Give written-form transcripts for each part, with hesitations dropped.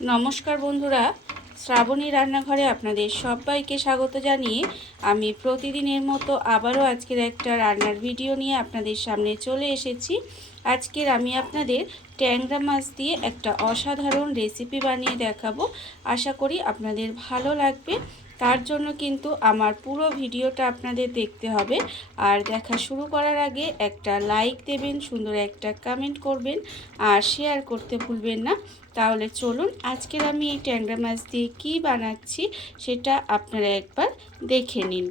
নমস্কার বন্ধুরা, শ্রাবণী রান্নাঘরে আপনাদের সবাইকে স্বাগত জানিয়ে আমি প্রতিদিনের মতো আবারও আজকের একটা রান্নার ভিডিও নিয়ে আপনাদের সামনে চলে এসেছি। আজকের আমি আপনাদের ট্যাংরা মাছ দিয়ে একটা অসাধারণ রেসিপি বানিয়ে দেখাবো। আশা করি আপনাদের ভালো লাগবে। তার জন্য কিন্তু আমার পুরো ভিডিওটা আপনাদের দেখতে হবে। আর দেখা শুরু করার আগে একটা লাইক দেবেন, সুন্দর একটা কমেন্ট করবেন আর শেয়ার করতে ভুলবেন না। তাহলে চলুন আজকের আমি এই ট্যাংরা মাছ দিয়ে কী বানাচ্ছি সেটা আপনারা একবার দেখে নিন।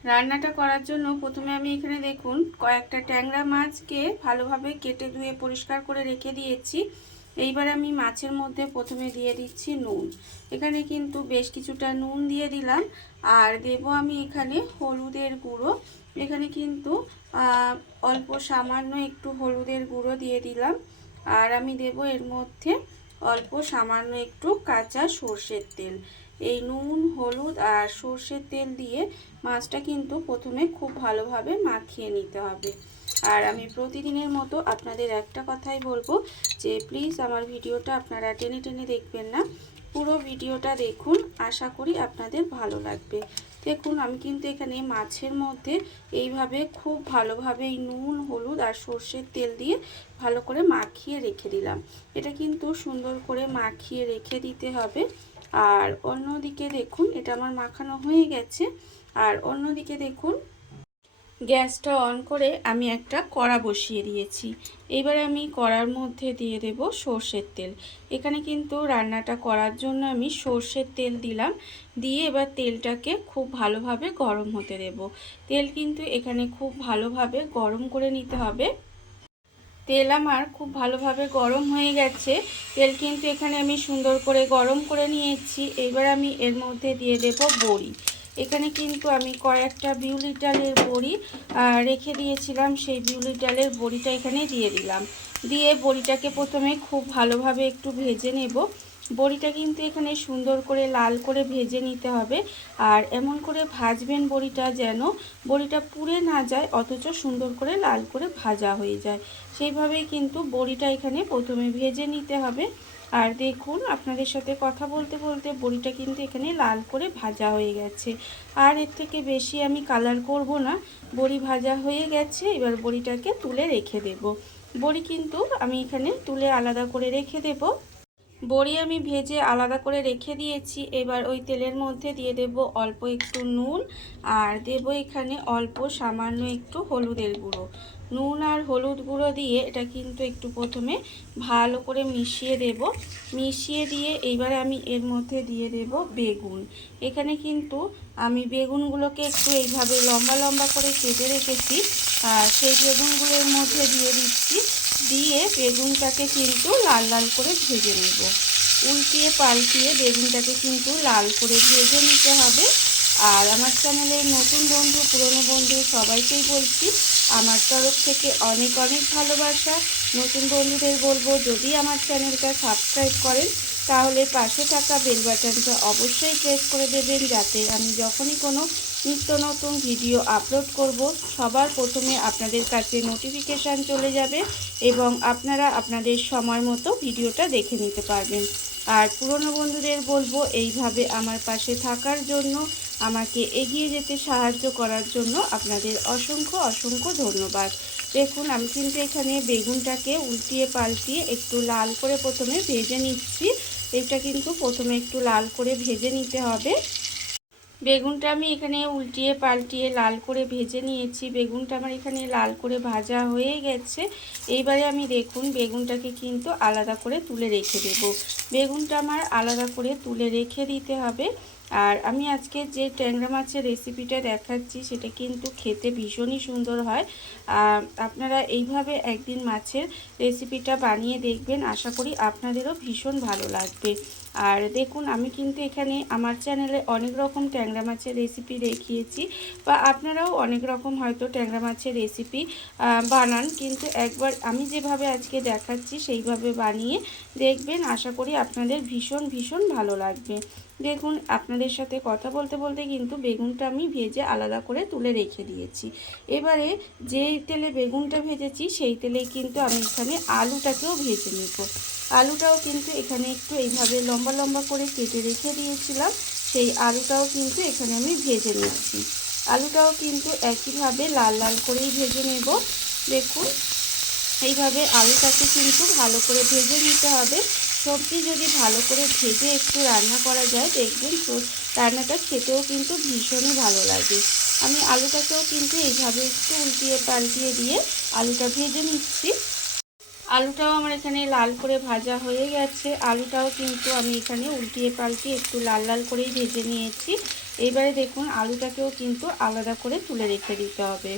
রান্নাটা করার জন্য প্রথমে আমি এখানে দেখুন কয়েকটা ট্যাংরা মাছকে ভালোভাবে কেটে ধুয়ে পরিষ্কার করে রেখে দিয়েছি। এইবার আমি মাছের মধ্যে প্রথমে দিয়ে দিচ্ছি নুন। এখানে কিন্তু বেশ কিছুটা নুন দিয়ে দিলাম। আর দেব আমি এখানে হলুদের গুঁড়ো। এখানে কিন্তু অল্প সামান্য একটু হলুদের গুঁড়ো দিয়ে দিলাম। আর আমি দেব এর মধ্যে অল্প সামান্য একটু কাঁচা সর্ষের তেল। এই নুন, হলুদ আর সর্ষের তেল দিয়ে মাছটা কিন্তু প্রথমে খুব ভালোভাবে মাখিয়ে নিতে হবে। আর আমি প্রতিদিনের মতো আপনাদের একটা কথাই বলবো যে প্লিজ আমার ভিডিওটা আপনারা টেনে টেনে দেখবেন না, পুরো ভিডিওটা দেখুন, আশা করি আপনাদের ভালো লাগবে। দেখুন আমি কিন্তু এখানে মাছের মধ্যে এইভাবে খুব ভালোভাবে এই নুন, হলুদ আর সর্ষের তেল দিয়ে ভালো করে মাখিয়ে রেখে দিলাম। এটা কিন্তু সুন্দর করে মাখিয়ে রেখে দিতে হবে। আর অন্যদিকে দেখুন এটা আমার মাখানো হয়ে গেছে। আর অন্যদিকে দেখুন গ্যাসটা অন করে আমি একটা কড়া বসিয়ে দিয়েছি। এবারে আমি কড়ার মধ্যে দিয়ে দেব সর্ষের তেল। এখানে কিন্তু রান্নাটা করার জন্য আমি সর্ষের তেল দিলাম। দিয়ে এবার তেলটাকে খুব ভালোভাবে গরম হতে দেব। তেল কিন্তু এখানে খুব ভালোভাবে গরম করে নিতে হবে। তেল আমার খুব ভালোভাবে গরম হয়ে গেছে। তেল কিন্তু এখানে আমি সুন্দর করে গরম করে নিয়েছি। এবার আমি এর মধ্যে দিয়ে দেব বড়ি। এখানে কিন্তু আমি কয়েকটা বিউলি ডালের বড়ি রেখে দিয়েছিলাম, সেই বিউলি ডালের বড়িটা এখানে দিয়ে দিলাম। দিয়ে বড়িটাকে প্রথমে খুব ভালোভাবে একটু ভেজে নেব। বড়িটা কিন্তু এখানে সুন্দর করে লাল করে ভেজে নিতে হবে। আর এমন করে ভাজবেন বড়িটা যেন বড়িটা পুড়ে না যায়, অথচ সুন্দর করে লাল করে ভাজা হয়ে যায়। সেইভাবেই কিন্তু বড়িটা এখানে প্রথমে ভেজে নিতে হবে। আর দেখুন আপনাদের সাথে কথা বলতে বলতে বড়িটা কিন্তু এখানে লাল করে ভাজা হয়ে গেছে। আর এর থেকে বেশি আমি কালার করব না, বড়ি ভাজা হয়ে গেছে। এবার বড়িটাকে তুলে রেখে দেব। বড়ি কিন্তু আমি এখানে তুলে আলাদা করে রেখে দেব। বড়ি আমি ভেজে আলাদা করে রেখে দিয়েছি। এবার ওই তেলের মধ্যে দিয়ে দেব অল্প একটু নুন আর দেব এখানে অল্প সামান্য একটু হলুদের গুঁড়ো। নুন আর হলুদ গুঁড়ো দিয়ে এটা কিন্তু একটু প্রথমে ভালো করে মিশিয়ে দেব। মিশিয়ে দিয়ে এইবারে আমি এর মধ্যে দিয়ে দেব বেগুন। এখানে কিন্তু আমি বেগুনগুলোকে একটু এইভাবে লম্বা লম্বা করে কেটে রেখেছি, আর সেই বেগুনগুলোর মধ্যে দিয়ে দিচ্ছি। দিয়ে বেগুনটাকে কিন্তু লাল লাল করে ভেজে নেব। উল্টিয়ে পাল্টিয়ে বেগুনটাকে কিন্তু লাল করে ভেজে নিতে হবে। আর আমার চ্যানেলের নতুন বন্ধু, পুরনো বন্ধু সবাইকেই বলছি আমার তরফ থেকে অনেক অনেক ভালোবাসা। নতুন বন্ধুদের বলবো যদি আমার চ্যানেলটা সাবস্ক্রাইব করেন তাহলে পাশে থাকা বেল বাটনটা অবশ্যই প্রেস করে দেবেন, যাতে আমি যখনই কোনো নিত্য নতুন ভিডিও আপলোড করব সবার প্রথমে আপনাদের কাছে নোটিফিকেশান চলে যাবে এবং আপনারা আপনাদের সময় মতো ভিডিওটা দেখে নিতে পারবেন। আর পুরনো বন্ধুদের বলবো এইভাবে আমার পাশে থাকার জন্য, আমাকে এগিয়ে যেতে সাহায্য করার জন্য আপনাদের অসংখ্য অসংখ্য ধন্যবাদ। দেখুন আমি কিন্তু এখানে বেগুনটাকে উল্টিয়ে পাল্টিয়ে একটু লাল করে প্রথমে ভেজে নিচ্ছি। এটা কিন্তু প্রথমে একটু লাল করে ভেজে নিতে হবে। বেগুনটা আমি এখানে উল্টিয়ে পাল্টিয়ে লাল করে ভেজে নিয়েছি। বেগুনটা আমার এখানে লাল করে ভাজা হয়ে গেছে। এইবারে আমি দেখুন বেগুনটাকে কিন্তু আলাদা করে তুলে রেখে দেব। বেগুনটা আমার আলাদা করে তুলে রেখে দিতে হবে। আর আমি আজকে যে ট্যাংরা মাছের রেসিপিটা দেখাচ্ছি সেটা কিন্তু খেতে ভীষণই সুন্দর হয়। আপনারা এইভাবে একদিন মাছের রেসিপিটা বানিয়ে দেখবেন, আশা করি আপনাদেরও ভীষণ ভালো লাগবে। আর দেখুন আমি কিন্তু এখানে আমার চ্যানেলে অনেক রকম ট্যাংরা মাছের রেসিপি দেখিয়েছি, বা আপনারাও অনেক রকম হয়তো ট্যাংরা মাছের রেসিপি বানান, কিন্তু একবার আমি যেভাবে আজকে দেখাচ্ছি সেইভাবে বানিয়ে দেখবেন, আশা করি আপনাদের ভীষণ ভীষণ ভালো লাগবে। দেখুন আপনাদের সাথে কথা বলতে বলতে কিন্তু বেগুনটা আমি ভেজে আলাদা করে তুলে রেখে দিয়েছি। এবারে যেই তেলে বেগুনটা ভেজেছি সেই তেলে কিন্তু আমি এখানে আলুটাকেও ভেজে নেব। আলুটাও কিন্তু এখানে একটু এইভাবে লম্বা লম্বা করে কেটে রেখে দিয়েছিলাম, সেই আলুটাও কিন্তু এখানে আমি ভেজে নিচ্ছি। আলুটাও কিন্তু একইভাবে লাল লাল করেই ভেজে নেব। দেখুন এইভাবে আলুটাকে কিন্তু ভালো করে ভেজে নিতে হবে। সবজি যদি ভালো করে ভেজে একটু রান্না করা যায়, দেখবেন তো রান্নাটা খেতেও কিন্তু ভীষণই ভালো লাগে। আমি আলুটাকেও কিন্তু এইভাবে একটু উল্টিয়ে পাল্টিয়ে দিয়ে আলুটা ভেজে নিচ্ছি। আলুটাও আমার এখানে লাল করে ভাজা হয়ে গেছে। আলুটাও কিন্তু আমি এখানে উল্টিয়ে পাল্টিয়ে একটু লাল লাল করেই ভেজে নিয়েছি। এবারে দেখুন আলুটাকেও কিন্তু আলাদা করে তুলে রেখে দিতে হবে।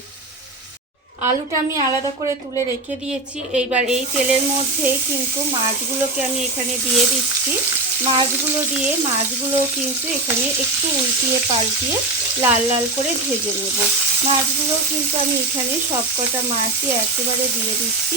আলুটা আমি আলাদা করে তুলে রেখে দিয়েছি। এইবার এই তেলের মধ্যেই কিন্তু মাছগুলোকে আমি এখানে দিয়ে দিচ্ছি। মাছগুলো কিন্তু এখানে একটু উল্টিয়ে পাল্টিয়ে লাল লাল করে ভেজে নেব। মাছগুলো কিন্তু আমি এখানে সবকটা মাছই একেবারে দিয়ে দিচ্ছি।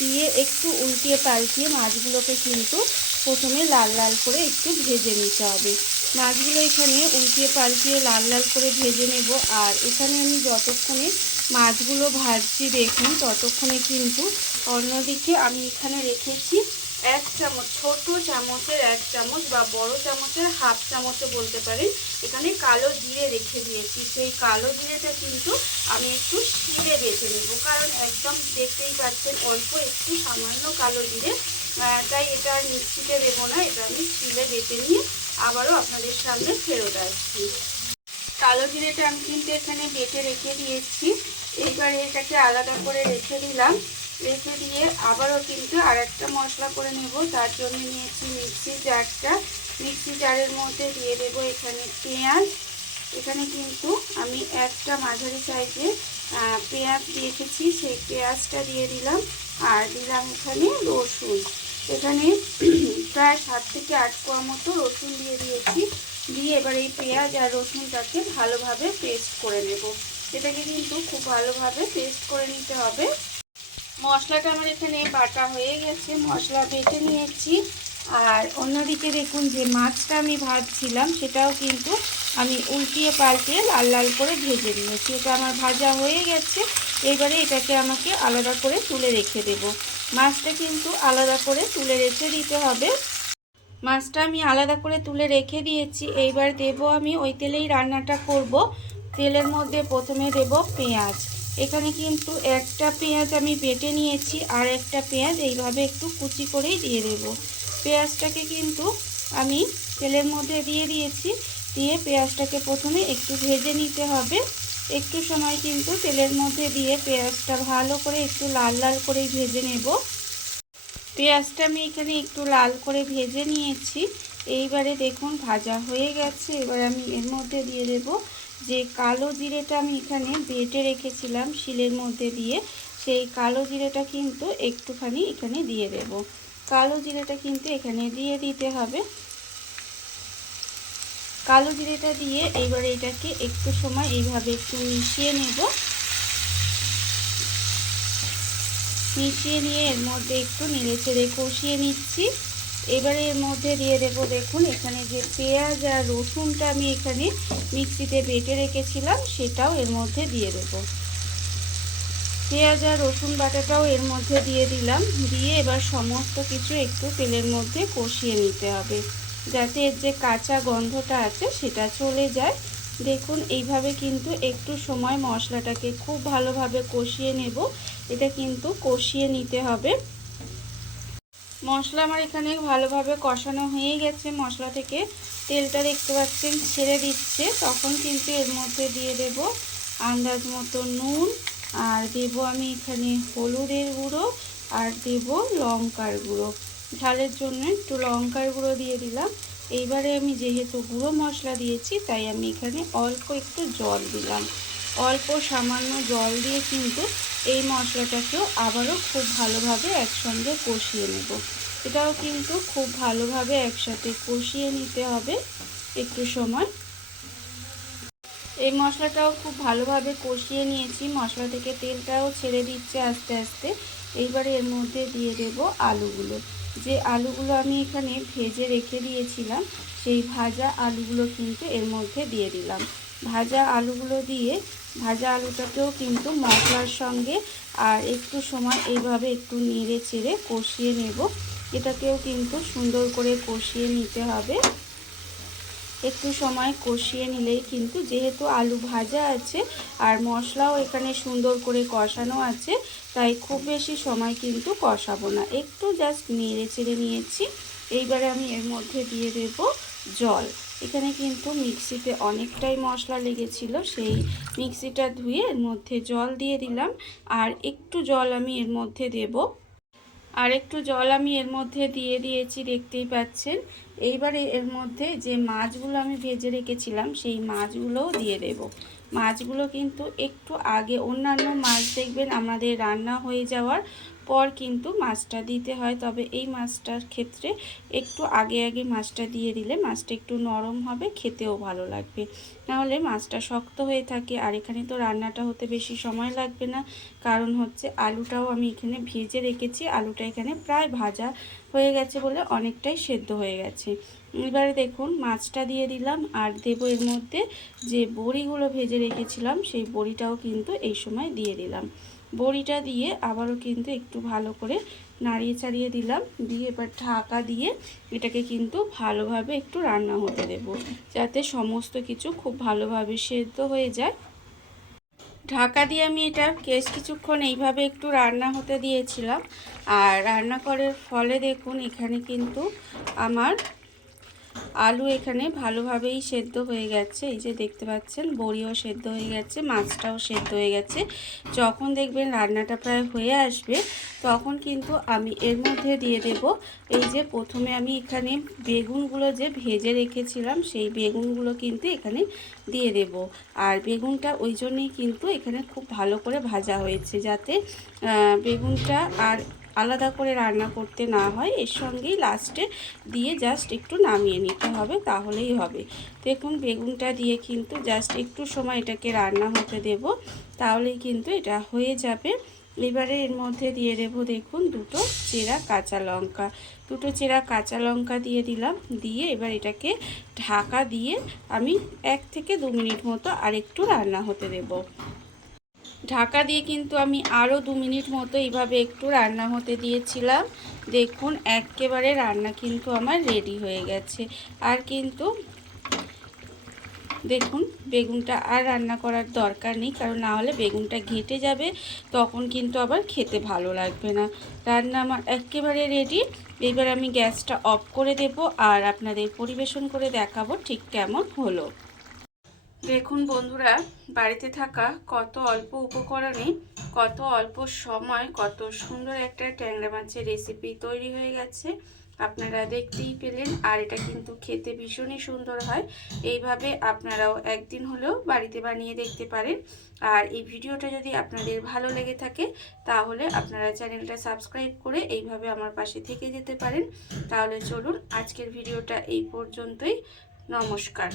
দিয়ে একটু উল্টিয়ে পাল্টিয়ে মাছগুলোকে কিন্তু প্রথমে লাল লাল করে একটু ভেজে নিতে হবে। মাছগুলো এখানে উল্টিয়ে পাল্টিয়ে লাল লাল করে ভেজে নেব। আর এখানে আমি যতক্ষণে মাছগুলো ভাজছি দেখুন ততক্ষণে কিন্তু অন্যদিকে আমি এখানে রেখেছি 1 চামচ, ছোট চামচের 1 চামচ বা বড় চামচের হাফ চামচও বলতে পারেন, এখানে কালো জিরে রেখে দিয়েছি। সেই কালো জিরেটা কিন্তু আমি একটু শিলে বেটে নেব, কারণ একদম দেখতেই পাচ্ছেন অল্প একটু সামান্য কালো জিরে, তাই এটা আর মিক্সিতে দেবো না, এটা আমি শিলে বেটে নিয়ে আবারও আপনাদের সামনে ফেরত আসছি। কালো জিরেটা আমি কিন্তু এখানে বেটে রেখে দিয়েছি। এইবার এটাকে আলাদা করে রেখে দিলাম। রেখে দিয়ে আবারও কিন্তু আরেকটা মশলা করে নেব। তার জন্য নিয়েছি মিক্সি জারটা। মিক্সি জারের মধ্যে দিয়ে দেব এখানে পেঁয়াজ। এখানে কিন্তু আমি একটা মাঝারি সাইজে পেঁয়াজ রেখেছি, সেই পেঁয়াজটা দিয়ে দিলাম। আর দিলাম এখানে রসুন। এখানে প্রায় 7 থেকে 8 কোয়া মতো রসুন দিয়ে দিয়েছি। দিয়ে এবার এই পেঁয়াজ আর রসুনটাকে ভালোভাবে পেস্ট করে নেব। এটাকে কিন্তু খুব ভালোভাবে পেস্ট করে নিতে হবে। মশলাটা আমার এখানে বাটা হয়ে গেছে, মশলা বেটে নিয়েছি। আর অন্যদিকে দেখুন যে মাছটা আমি ভাজছিলাম সেটাও কিন্তু আমি উল্টিয়ে পাল্টিয়ে লাল লাল করে ভেজে নিয়েছি। এটা আমার ভাজা হয়ে গেছে। এবারে এটাকে আমাকে আলাদা করে তুলে রেখে দেব। মাছটা কিন্তু আলাদা করে তুলে রেখে দিতে হবে। মাছটা আমি আলাদা করে তুলে রেখে দিয়েছি। এইবার দেব আমি ওই তেলেই রান্নাটা করব। তেলের মধ্যে প্রথমে দেব পেঁয়াজ। এখানে কিন্তু একটা পেঁয়াজ আমি বেটে নিয়েছি, আর একটা পেঁয়াজ এইভাবে একটু কুচি করেই দিয়ে দেব। পেঁয়াজটাকে কিন্তু আমি তেলের মধ্যে দিয়ে দিয়েছি। দিয়ে পেঁয়াজটাকে প্রথমে একটু ভেজে নিতে হবে। একটু সময় কিন্তু তেলের মধ্যে দিয়ে পেঁয়াজটা ভালো করে একটু লাল লাল করে ভেজে নেব। পেঁয়াজটা আমি এখানে একটু লাল করে ভেজে নিয়েছি। এইবারে দেখুন ভাজা হয়ে গেছে। এবার আমি এর মধ্যে দিয়ে দেব যে কালো জিরেটা আমি এখানে বেটে রেখেছিলাম শিলের মধ্যে দিয়ে, সেই কালো জিরেটা কিন্তু একটুখানি এখানে দিয়ে দেব। কালো জিরেটা কিন্তু এখানে দিয়ে দিতে হবে। কালো জিরেটা দিয়ে এইবারে এটাকে একটু সময় এইভাবে একটু মিশিয়ে নেব। মিশিয়ে নিয়ে এর মধ্যে একটু নেড়ে চেড়ে কষিয়ে নিচ্ছি। এবারে এর মধ্যে দিয়ে দেব দেখুন এখানে যে পেঁয়াজ আর রসুনটা আমি এখানে মিক্সিতে বেটে রেখেছিলাম সেটাও এর মধ্যে দিয়ে দেব। পেঁয়াজ আর রসুন বাটাটাও এর মধ্যে দিয়ে দিলাম। দিয়ে এবার সমস্ত কিছু একটু তেলের মধ্যে কষিয়ে নিতে হবে, যাতে এর যে কাঁচা গন্ধটা আছে সেটা চলে যায়। দেখুন এইভাবে কিন্তু একটু সময় মশলাটাকে খুব ভালোভাবে কষিয়ে নেব। এটা কিন্তু কষিয়ে নিতে হবে। মশলা আমার এখানে ভালোভাবে কষানো হয়ে গেছে। মশলা থেকে তেলটা দেখতে পাচ্ছেন ছেড়ে দিচ্ছে। তখন কিন্তু এর মধ্যে দিয়ে দেব আন্দাজ মতো নুন, আর দেব আমি এখানে হলুদের গুঁড়ো, আর দেব লঙ্কার গুঁড়ো। ঝালের জন্য একটু লঙ্কার গুঁড়ো দিয়ে দিলাম। এইবারে আমি যেহেতু গুঁড়ো মশলা দিয়েছি তাই আমি এখানে অল্প একটু জল দিলাম। অল্প সামান্য জল দিয়ে কিন্তু এই মশলাটাকেও আবারও খুব ভালোভাবে একসঙ্গে কষিয়ে নেব। এটাও কিন্তু খুব ভালোভাবে একসাথে কষিয়ে নিতে হবে একটু সময়। এই মশলাটাও খুব ভালোভাবে কষিয়ে নিয়েছি। মশলা থেকে তেলটাও ছেড়ে দিচ্ছে আস্তে আস্তে। এইবারে এর মধ্যে দিয়ে দেব আলুগুলো। যে আলুগুলো আমি এখানে ভেজে রেখে দিয়েছিলাম সেই ভাজা আলুগুলো কিন্তু এর মধ্যে দিয়ে দিলাম। ভাজা আলুগুলো দিয়ে ভাজা আলুটাকেও কিন্তু মশলার সঙ্গে আর একটু সময় এইভাবে একটু নেড়ে চেড়ে কষিয়ে নেব। এটাকেও কিন্তু সুন্দর করে কষিয়ে নিতে হবে। একটু সময় কষিয়ে নিলেই কিন্তু, যেহেতু আলু ভাজা আছে আর মশলাও এখানে সুন্দর করে কষানো আছে, তাই খুব বেশি সময় কিন্তু কষাবো না, একটু জাস্ট নেড়ে চেড়ে নিয়েছি। এইবারে আমি এর মধ্যে দিয়ে দেব জল। এখানে কিন্তু মিক্সিতে অনেকটাই মশলা লেগেছিল, সেই মিক্সিটা ধুয়ে এর মধ্যে জল দিয়ে দিলাম। আর একটু জল আমি এর মধ্যে দেব, আর একটু জল আমি এর মধ্যে দিয়ে দিয়েছি, দেখতেই পাচ্ছেন। এইবারে এর মধ্যে যে মাছগুলো আমি ভেজে রেখেছিলাম সেই মাছগুলোও দিয়ে দেব। মাছগুলো কিন্তু একটু আগে, অন্যান্য মাছ দেখবেন আমাদের রান্না হয়ে যাওয়ার পর কিন্তু মাছটা দিতে হয়, তবে এই মাছটার ক্ষেত্রে একটু আগে আগে মাছটা দিয়ে দিলে মাছটা একটু নরম হবে, খেতেও ভালো লাগবে। নাহলে মাছটা শক্ত হয়ে থাকে। আর এখানে তো রান্নাটা হতে বেশি সময় লাগবে না, কারণ হচ্ছে আলুটাও আমি এখানে ভেজে রেখেছি। আলুটা এখানে প্রায় ভাজা হয়ে গেছে বলে অনেকটাই সেদ্ধ হয়ে গেছে। এবারে দেখুন মাছটা দিয়ে দিলাম, আর দেবো এর মধ্যে যে বড়িগুলো ভেজে রেখেছিলাম সেই বড়িটাও কিন্তু এই সময় দিয়ে দিলাম। বড়িটা দিয়ে আবারও কিন্তু একটু ভালো করে নাড়িয়ে চাড়িয়ে দিলাম, দিয়ে এবার ঢাকা দিয়ে এটাকে কিন্তু ভালোভাবে একটু রান্না হতে দেব, যাতে সমস্ত কিছু খুব ভালোভাবে সেদ্ধ হয়ে যায়। ঢাকা দিয়ে আমি এটা কিছুক্ষণ এইভাবে একটু রান্না হতে দিয়েছিলাম। আর রান্না করার ফলে দেখুন এখানে কিন্তু আমার আলু এখানে ভালোভাবেই সেদ্ধ হয়ে গেছে। এই যে দেখতে পাচ্ছেন, বড়িও সেদ্ধ হয়ে গেছে, মাছটাও সেদ্ধ হয়ে গেছে। যখন দেখবেন রান্নাটা প্রায় হয়ে আসবে, তখন কিন্তু আমি এর মধ্যে দিয়ে দেব, এই যে প্রথমে আমি এখানে বেগুনগুলো যে ভেজে রেখেছিলাম সেই বেগুনগুলো কিন্তু এখানে দিয়ে দেব। আর বেগুনটা ওই জন্যই কিন্তু এখানে খুব ভালো করে ভাজা হয়েছে, যাতে বেগুনটা আর আলাদা করে রান্না করতে না হয়, এর সঙ্গেই লাস্টে দিয়ে জাস্ট একটু নামিয়ে নিতে হবে, তাহলেই হবে। দেখুন বেগুনটা দিয়ে কিন্তু জাস্ট একটু সময় এটাকে রান্না হতে দেব, তাহলেই কিন্তু এটা হয়ে যাবে। এবারে এর মধ্যে দিয়ে দেব দেখুন দুটো চেরা কাঁচা লঙ্কা। দুটো চেরা কাঁচা লঙ্কা দিয়ে দিলাম, দিয়ে এবার এটাকে ঢাকা দিয়ে আমি 1 থেকে 2 মিনিট মতো আরেকটু রান্না হতে দেব। ঢাকা দিয়ে কিন্তু আমি আরও 2 মিনিট মতো এইভাবে একটু রান্না হতে দিয়েছিলাম। দেখুন একেবারে রান্না কিন্তু আমার রেডি হয়ে গেছে। আর কিন্তু দেখুন বেগুনটা আর রান্না করার দরকার নেই, কারণ না হলে বেগুনটা ঘেঁটে যাবে, তখন কিন্তু আবার খেতে ভালো লাগবে না। রান্না আমার একেবারে রেডি। এবার আমি গ্যাসটা অফ করে দেব আর আপনাদের পরিবেশন করে দেখাবো ঠিক কেমন হলো। দেখুন বন্ধুরা, বাড়িতে থাকা কত অল্প উপকরণে, কত অল্প সময়, কত সুন্দর একটা ট্যাংরা মাছের রেসিপি তৈরি হয়ে গেছে। আপনারা দেখতেই পেলেন। আর এটা কিন্তু খেতে ভীষণই সুন্দর হয়। এইভাবে আপনারাও একদিন হলেও বাড়িতে বানিয়ে দেখতে পারেন। আর এই ভিডিওটা যদি আপনাদের ভালো লেগে থাকে, তাহলে আপনারা চ্যানেলটা সাবস্ক্রাইব করে এইভাবে আমার পাশে থেকে যেতে পারেন। তাহলে চলুন আজকের ভিডিওটা এই পর্যন্তই। নমস্কার।